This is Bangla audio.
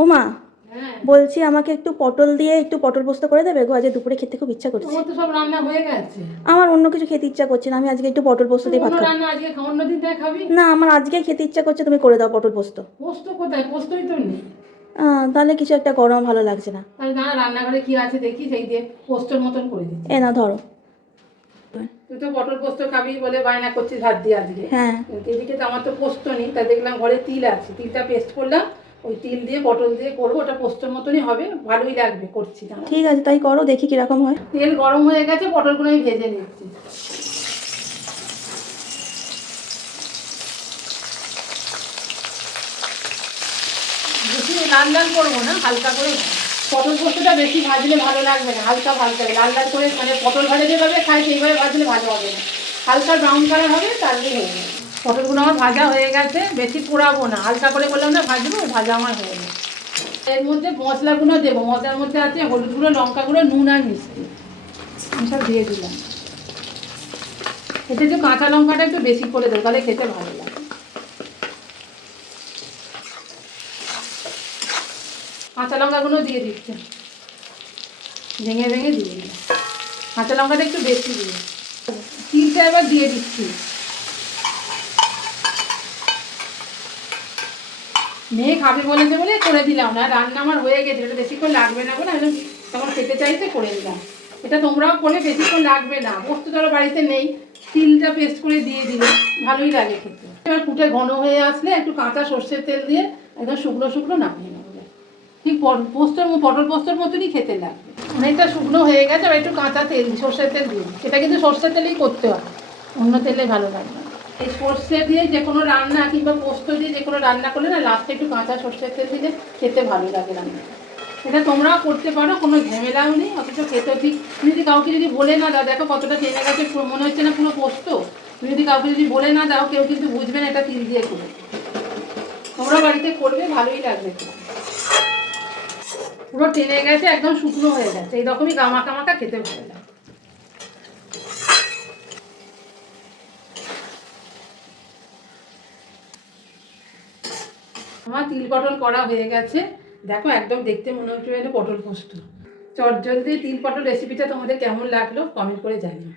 ও মা, বলছি আমাকে একটু পটল দিয়ে একটু পটল পোস্ত করে দেবে গো, আজকে দুপুরে খেতে খুব ইচ্ছা করছে। তোমার তো সব রান্না হয়ে গেছে। আমার অন্য কিছু খেতে ইচ্ছা করছে না, আমি আজকে একটু পটল পোস্ত দিয়ে ভাত অন্য খাবো। রান্না আজকে অন্য দিন তাই খাবি? না, আমার আজকেই খেতে ইচ্ছা করছে, তুমি করে দাও পটল পোস্ত। পোস্ত কোথায়? পোস্তই তো নেই। তাহলে কিছু একটা গরম, ভালো লাগছে না। তাহলে দাঁড়া, রান্নাঘরে কি আছে দেখি, সেই দিয়ে পোস্তর মতন করে দিচ্ছি। এ না ধরো। তুই তো পটল পোস্ত খাবি বলে বায়না করছিস ভাত দিয়ে আজকে। হ্যাঁ। এদিকে তো আমার তো পোস্ত নেই, তা দেখলাম ঘরে তিল আছে, তিলটা পেস্ট করলাম, ওই তিল দিয়ে পটল দিয়ে করবো, ওটা পোস্তর মতনই হবে, ভালোই লাগবে করছি। ঠিক আছে, তাই করো, দেখি কিরকম হয়। তেল গরম হয়ে গেছে, পটলগুলো আমি ভেজে নিচ্ছি। বেশি লাল লাল করবো না, হালকা করে। পটল পোস্তটা বেশি ভাজলে ভালো লাগবে না, হালকা ভাজতে হবে। লাল লাল করে মানে পটল ভাজা যেভাবে খাই সেইভাবে ভাজলে ভালো হবে না, হালকা ব্রাউন কালার হবে, তাহলেই হয়ে যাবে। পটলগুলো আমার ভাজা হয়ে গেছে, বেশি পোড়াবো না, হালকা করে বললাম না ভাজবো, ভাজা আমার হয়ে গেছে। এর মধ্যে মশলাগুলো দেবো। মশলার মধ্যে আছে হলুদ গুঁড়ো, লঙ্কা গুঁড়ো, নুন আর মিষ্টি, সব দিয়ে দিলাম। এতে যে কাঁচা লঙ্কাটা একটু বেশি করে দেবো, তাহলে খেতে ভালো লাগে। কাঁচা লঙ্কাগুলো দিয়ে দিচ্ছে, ভেঙে ভেঙে দিয়ে দিলাম। কাঁচা লঙ্কাটা একটু বেশি দিয়ে, তিলটা এবার দিয়ে দিচ্ছি। মেয়ে খাবে বলেছে বলে করে দিলাম না, রান্না আমার হয়ে গেছে, এটা বেশিক্ষণ লাগবে না বলে আমি তখন খেতে চাইতে করে দিলাম। এটা তোমরাও করলে বেশিক্ষণ লাগবে না, পোস্ত ধরো বাড়িতে নেই, তিলটা পেস্ট করে দিয়ে দিলে ভালোই লাগে খেতে। এবার ফুটে ঘন হয়ে আসলে একটু কাঁচা সর্ষের তেল দিয়ে একদম শুকনো শুকনো নামিয়ে নেবো, ঠিক পটল পোস্তর মতনই খেতে লাগবে। অনেকটা শুকনো হয়ে গেছে, আবার একটু কাঁচা তেল, সর্ষের তেল দিই, এটা কিন্তু সর্ষের তেলেই করতে হয়, অন্য তেলে ভালো লাগবে। এই সর্ষে দিয়ে যে কোনো রান্না কিংবা পোস্ত দিয়ে যে কোনো রান্না করলে না, লাস্টে একটু কাঁচা সর্ষের তেল দিলে খেতে ভালো লাগে রান্না। এটা তোমরাও করতে পারো, কোনো ঝামেলাও নেই, অথচ খেতেও ঠিক। তুমি যদি কাউকে যদি বলে না দাও, দেখো কতটা টেনে গেছে, মনে হচ্ছে না পুরো পোস্ত। তুমি যদি কাউকে যদি বলে না দাও, কেউ কিন্তু বুঝবে না এটা তিল দিয়ে করে। তোমরা বাড়িতে করবে, ভালোই লাগবে। পুরো টেনে গেছে, একদম শুকনো হয়ে গেছে, এইরকমই গামাকা মাখা খেতে ভালো লাগে। আমার তিল পটল করা হয়ে গেছে, দেখো একদম দেখতে মনে হচ্ছে পটল পোস্ত। চটজলদি তিল পটল রেসিপিটা তোমাদের কেমন লাগলো কমেন্ট করে জানিও।